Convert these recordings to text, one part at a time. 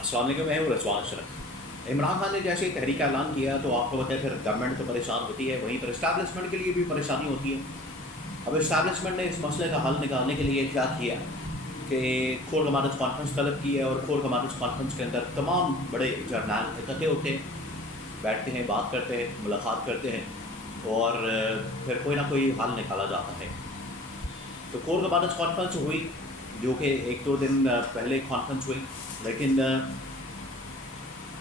السلام علیکم، میں ہوں رضوان اشرف۔ عمران خان نے جیسے ہی تحریک کا اعلان کیا تو آپ کو پتہ ہے پھر گورنمنٹ تو پریشان ہوتی ہے، وہیں پر اسٹیبلشمنٹ کے لیے بھی پریشانی ہوتی ہے۔ اب اسٹیبلشمنٹ نے اس مسئلے کا حل نکالنے کے لیے کیا کیا کہ کور کمانڈرز کانفرنس طلب کی ہے، اور کور کمانڈرز کانفرنس کے اندر تمام بڑے جرنیل اکٹھے ہوتے ہیں، بیٹھتے ہیں، بات کرتے ہیں، ملاقات کرتے ہیں، اور پھر کوئی نہ کوئی حل نکالا جاتا ہے۔ تو کور کمانڈرز کانفرنس ہوئی، جو کہ ایک دو دن پہلے کانفرنس ہوئی، لیکن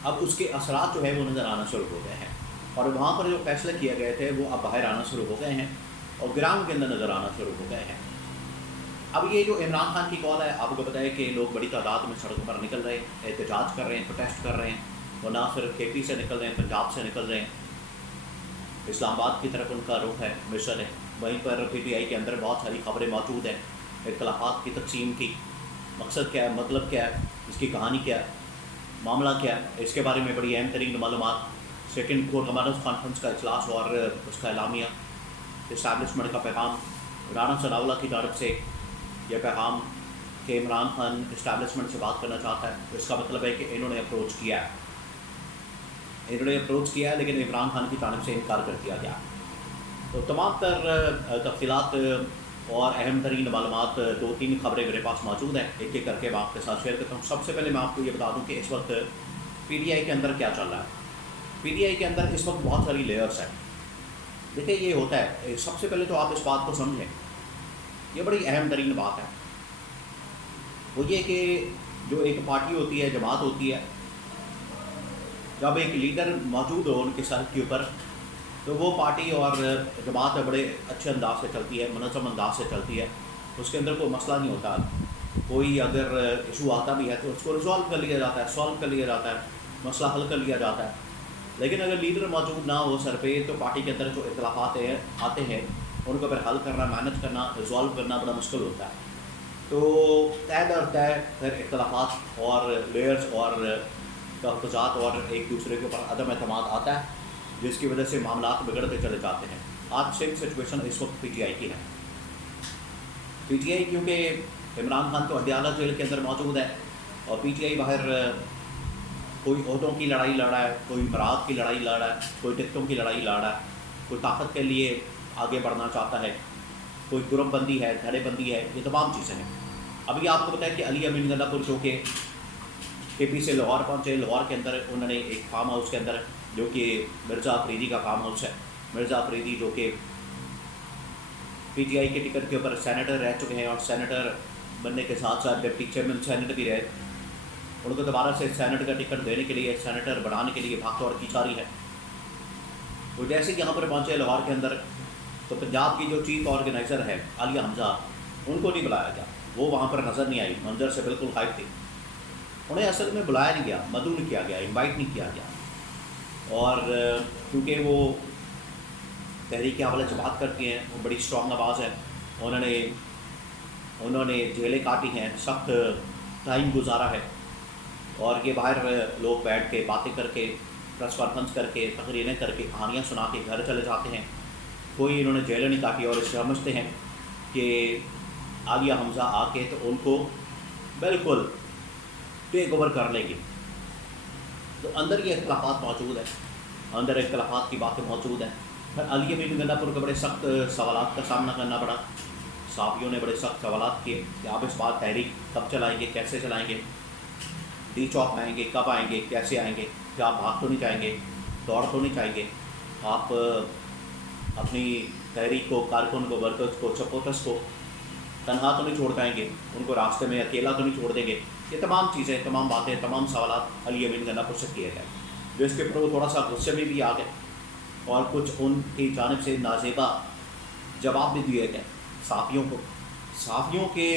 اب اس کے اثرات جو ہے وہ نظر آنا شروع ہو گئے ہیں، اور وہاں پر جو فیصلے کیے گئے تھے وہ اب باہر آنا شروع ہو گئے ہیں اور گراؤنڈ کے اندر نظر آنا شروع ہو گئے ہیں۔ اب یہ جو عمران خان کی کال ہے، آپ کو پتہ ہے کہ لوگ بڑی تعداد میں سڑکوں پر نکل رہے ہیں، احتجاج کر رہے ہیں، پروٹیسٹ کر رہے ہیں، وہ نہ صرف کے پی سے نکل رہے ہیں، پنجاب سے نکل رہے ہیں، اسلام آباد کی طرف ان کا رخ ہے، مشن ہے۔ وہیں پر پی ٹی آئی کے اندر بہت ساری خبریں موجود ہیں اختلافات کی تقسیم کی، مقصد کیا ہے، مطلب کیا ہے، اس کی کہانی کیا ہے، معاملہ کیا ہے، اس کے بارے میں بڑی اہم ترین معلومات۔ سیکنڈ کور کمانڈرز کانفرنس کا اجلاس اور اس کا اعلامیہ، اسٹیبلشمنٹ کا پیغام، رانا ثناء اللہ کی طرف سے یہ پیغام کہ عمران خان اسٹیبلشمنٹ سے بات کرنا چاہتا ہے۔ اس کا مطلب ہے کہ انہوں نے اپروچ کیا ہے، لیکن عمران خان کی جانب سے انکار کر دیا گیا۔ تو تمام تر تفصیلات اور اہم ترین معلومات، دو تین خبریں میرے پاس موجود ہیں، ایک ایک کر کے میں آپ کے ساتھ شیئر کرتا ہوں۔ سب سے پہلے میں آپ کو یہ بتا دوں کہ اس وقت پی ٹی آئی کے اندر کیا چل رہا ہے۔ پی ٹی آئی کے اندر اس وقت بہت ساری لیئرس ہیں۔ دیکھیں یہ ہوتا ہے، سب سے پہلے تو آپ اس بات کو سمجھیں، یہ بڑی اہم ترین بات ہے، وہ یہ کہ جو ایک پارٹی ہوتی ہے، جماعت ہوتی ہے، جب ایک لیڈر موجود ہو ان کے سر کے اوپر، تو وہ پارٹی اور جماعت بڑے اچھے انداز سے چلتی ہے، منظم انداز سے چلتی ہے، اس کے اندر کوئی مسئلہ نہیں ہوتا۔ کوئی اگر ایشو آتا بھی ہے تو اس کو ریزالو کر لیا جاتا ہے، سالو کر لیا جاتا ہے، مسئلہ حل کر لیا جاتا ہے۔ لیکن اگر لیڈر موجود نہ ہو سر پہ، تو پارٹی کے اندر جو اختلافات آتے ہیں ان کو پھر حل کرنا، مینج کرنا، ریزالو کرنا بڑا مشکل ہوتا ہے۔ تو طے در طے پھر اختلافات اور لیئرز اور تحفظات اور ایک دوسرے کے اوپر عدم اعتماد آتا ہے، جس کی وجہ سے معاملات بگڑتے چلے جاتے ہیں۔ آج سیم سچویشن اس وقت پی ٹی آئی کی ہے۔ پی ٹی آئی کیونکہ عمران خان تو اڈیالہ جیل کے اندر موجود ہے، اور پی ٹی آئی باہر کوئی عہدوں کی لڑائی لڑ رہا ہے، کوئی مراعات کی لڑائی لڑ رہا ہے، کوئی ٹکٹوں کی لڑائی لڑ رہا ہے، کوئی طاقت کے لیے آگے بڑھنا چاہتا ہے، کوئی گروپ بندی ہے، دھڑے بندی ہے، یہ تمام چیزیں ہیں۔ اب یہ آپ کو پتہ ہے کہ علی امین گنڈا پور جو کہ کے پی سے لاہور پہنچے، لاہور کے اندر انہوں نے ایک فارم ہاؤس کے اندر، جو کہ مرزا افریدی کا فارم ہاؤس ہے، مرزا افریدی جو کہ پی ٹی آئی کے ٹکٹ کے اوپر سینیٹر رہ چکے ہیں، اور سینیٹر بننے کے ساتھ ساتھ ڈپٹی چیئرمین سینٹ بھی رہے، ان کو دوبارہ سے سینٹ کا ٹکٹ دینے کے لیے، سینیٹر بنانے کے لیے بھاگ دوڑ کی جاری ہے۔ وہ جیسے کہ یہاں پر پہنچے لاہور کے اندر، تو پنجاب کی جو چیف آرگنائزر ہے عالیہ حمزہ، ان کو نہیں بلایا گیا، وہ وہاں پر نظر نہیں آئی، منظر سے بالکل غائب تھی، انہیں اصل میں بلایا نہیں گیا، مدعو نہیں کیا گیا، انوائٹ نہیں کیا گیا۔ اور کیونکہ وہ تحریک کے حوالے سے بات کرتی ہیں، وہ بڑی اسٹرانگ آواز ہے، انہوں نے جیلیں کاٹی ہیں، سخت ٹائم گزارا ہے، اور یہ باہر لوگ بیٹھ کے باتیں کر کے، پریس کانفرنس کر کے، تقریریں کر کے، کہانیاں سنا کے گھر چلے جاتے ہیں، کوئی انہوں نے جیلیں نہیں کاٹی، اور اس سمجھتے ہیں کہ عالیہ حمزہ آ کے تو ان کو بالکل ٹیک اوور کر لے گی۔ تو اندر یہ اختلافات موجود ہیں، اندر اختلافات کی باتیں موجود ہیں۔ پھر علی امین گنڈا پور کو بڑے سخت سوالات کا سامنا کرنا پڑا، صحافیوں نے بڑے سخت سوالات کیے کہ آپ اس بات تحریک کب چلائیں گے، کیسے چلائیں گے، ڈی چوک آئیں گے، کب آئیں گے، کیسے آئیں گے، کیا آپ بھاگ تو نہیں جائیں گے، دوڑ تو نہیں جائیں گے، آپ اپنی تحریک کو، کارکن کو، ورکرز کو، سپورٹرز کو تنہا تو نہیں چھوڑ پائیں گے، ان کو راستے میں اکیلا تو نہیں چھوڑ دیں گے۔ یہ تمام چیزیں، تمام باتیں، تمام سوالات علی امین گنڈا پور سے کیے گئے، جس کے اوپر وہ تھوڑا سا غصے میں بھی آ گئے، اور کچھ ان کی جانب سے نازیبا جواب بھی دیے گئے صحافیوں کو۔ صحافیوں کے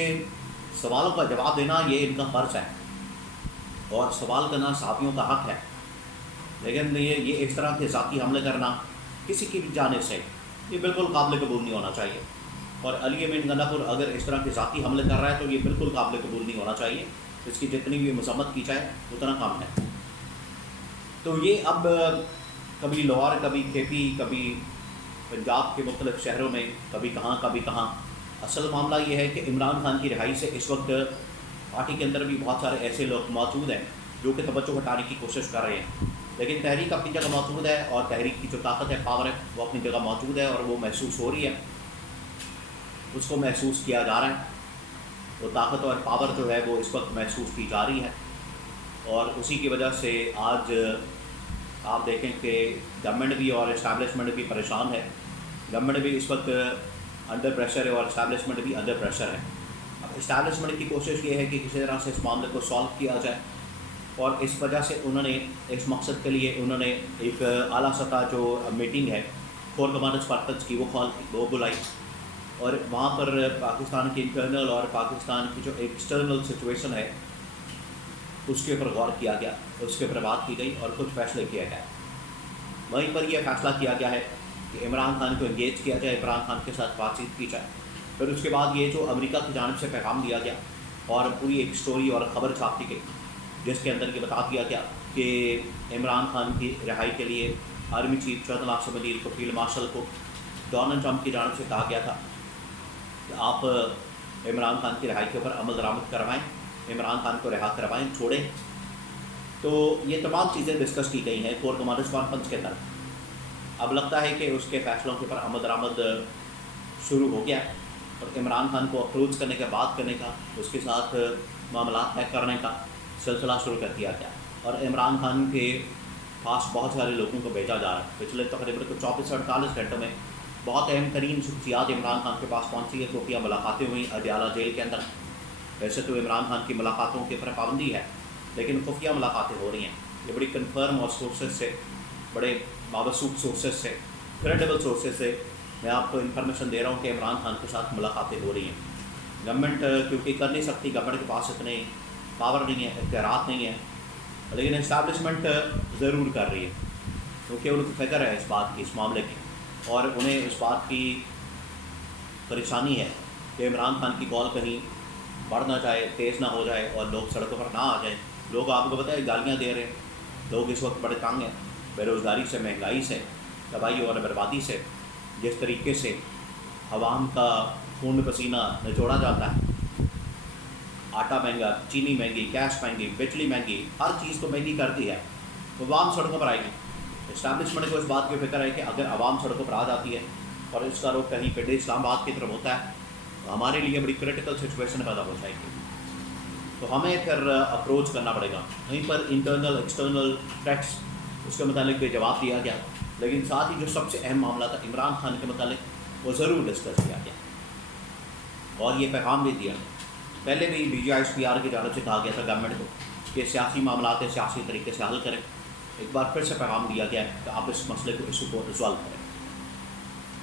سوالوں کا جواب دینا یہ ان کا فرض ہے، اور سوال کرنا صحافیوں کا حق ہے، لیکن یہ اس طرح کے ذاتی حملے کرنا کسی کی بھی جانب سے، یہ بالکل قابل قبول نہیں ہونا چاہیے۔ اور علی امین گنڈا پور اگر اس طرح کے ذاتی حملے کر رہا ہے تو یہ بالکل قابل قبول نہیں ہونا چاہیے، اس کی جتنی بھی مذمت کی جائے اتنا کم ہے۔ تو یہ اب کبھی لاہور، کبھی کے پی، کبھی پنجاب کے مختلف شہروں میں، کبھی کہاں کبھی کہاں، اصل معاملہ یہ ہے کہ عمران خان کی رہائی سے اس وقت پارٹی کے اندر بھی بہت سارے ایسے لوگ موجود ہیں جو کہ توجہ ہٹانے کی کوشش کر رہے ہیں، لیکن تحریک اپنی جگہ موجود ہے، اور تحریک کی جو طاقت ہے، پاور ہے، وہ اپنی جگہ موجود ہے، اور وہ محسوس ہو رہی ہے، اس کو محسوس کیا جا رہا ہے، وہ طاقت اور پاور جو ہے وہ اس وقت محسوس کی جا رہی ہے، اور اسی کی وجہ سے آج آپ دیکھیں کہ گورنمنٹ بھی اور اسٹیبلشمنٹ بھی پریشان ہے، گورنمنٹ بھی اس وقت انڈر پریشر ہے اور اسٹیبلشمنٹ بھی انڈر پریشر ہے۔ اب اسٹیبلشمنٹ کی کوشش یہ ہے کہ کسی طرح سے اس معاملے کو سالو کیا جائے، اور اس وجہ سے انہوں نے اس مقصد کے لیے انہوں نے ایک اعلیٰ سطح جو میٹنگ ہے کور کمانڈرز پرپز کی وہ بلائی، اور وہاں پر پاکستان کی انٹرنل اور پاکستان کی جو ایکسٹرنل سچویشن ہے اس کے اوپر غور کیا گیا، اس کے اوپر بات کی گئی اور کچھ فیصلے کیا گئے۔ وہیں پر یہ فیصلہ کیا گیا ہے کہ عمران خان کو انگیج کیا جائے، عمران خان کے ساتھ بات چیت کی جائے۔ پھر اس کے بعد یہ جو امریکہ کی جانب سے پیغام دیا گیا اور پوری ایک سٹوری اور خبر چھاپ دی گئی، جس کے اندر یہ بتا دیا گیا کہ عمران خان کی رہائی کے لیے army chief general Asif Munir کو، فیلڈ مارشل کو ڈونلڈ ٹرمپ کی جانب سے کہا گیا تھا کہ آپ عمران خان کی رہائی کے اوپر عمل درآمد کروائیں، عمران خان کو رہا کروائیں، چھوڑیں۔ تو یہ تمام چیزیں ڈسکس کی گئی ہیں کور کمانڈرز کانفرنس کے اندر۔ اب لگتا ہے کہ اس کے فیصلوں کے اوپر عمل درآمد شروع ہو گیا، اور عمران خان کو اپروچ کرنے کا، بات کرنے کا، اس کے ساتھ معاملات طے کرنے کا سلسلہ شروع کر دیا گیا، اور عمران خان کے پاس بہت سارے لوگوں کو بھیجا جا رہا ہے۔ پچھلے تقریباً 24 سے 48 گھنٹوں میں بہت اہم ترین شخصیات عمران خان کے پاس پہنچی ہے، خفیہ ملاقاتیں ہوئیں اڈیالہ جیل کے اندر۔ ویسے تو عمران خان کی ملاقاتوں کے اوپر پابندی ہے، لیکن خفیہ ملاقاتیں ہو رہی ہیں، یہ بڑی کنفرم اور سورسز سے، بڑے موثوق سورسز سے، کریڈیبل سورسز سے میں آپ کو انفارمیشن دے رہا ہوں کہ عمران خان کے ساتھ ملاقاتیں ہو رہی ہیں۔ گورنمنٹ کیونکہ کر نہیں سکتی، گورنمنٹ کے پاس اتنے پاور نہیں ہے، اختیارات نہیں ہیں، لیکن اسٹیبلشمنٹ ضرور کر رہی ہے، کیونکہ ان کو فکر ہے اس بات کی، اس معاملے کی، اور انہیں اس بات کی پریشانی ہے کہ عمران خان کی کال کہیں بڑھ نہ جائے، تیز نہ ہو جائے، اور لوگ سڑکوں پر نہ آ جائیں۔ لوگ آپ کو پتہ ہے گالیاں دے رہے ہیں، لوگ اس وقت بڑے تنگ ہیں، بے روزگاری سے، مہنگائی سے، تباہی اور بربادی سے۔ جس طریقے سے عوام کا خون پسینہ نچوڑا جاتا ہے، آٹا مہنگا، چینی مہنگی، گیس مہنگی، بجلی مہنگی، ہر چیز کو مہنگی کرتی ہے، تو عوام سڑکوں پر آئے گی۔ اسٹیبلشمنٹ کو اس بات کی فکر ہے کہ اگر عوام سڑکوں پر آ جاتی ہے اور اس کا رخ کہیں پنڈ اسلام آباد کی طرف ہوتا ہے تو ہمارے لیے بڑی کریٹیکل سچویشن پیدا ہو جائے گی، تو ہمیں پھر اپروچ کرنا پڑے گا۔ وہیں پر انٹرنل ایکسٹرنل تھریٹس، اس کے متعلق بھی جواب دیا گیا، لیکن ساتھ ہی جو سب سے اہم معاملہ تھا عمران خان کے متعلق، وہ ضرور ڈسکس کیا گیا، اور یہ پیغام بھی دیا گیا۔ پہلے بھی BJISPR کی جانب سے کہا گیا تھا گورنمنٹ کو کہ سیاسی معاملات سیاسی طریقے سے حل کریں، ایک بار پھر سے پیغام دیا گیا ہے کہ آپ اس مسئلے کو، ایشو کو ریزالو کریں۔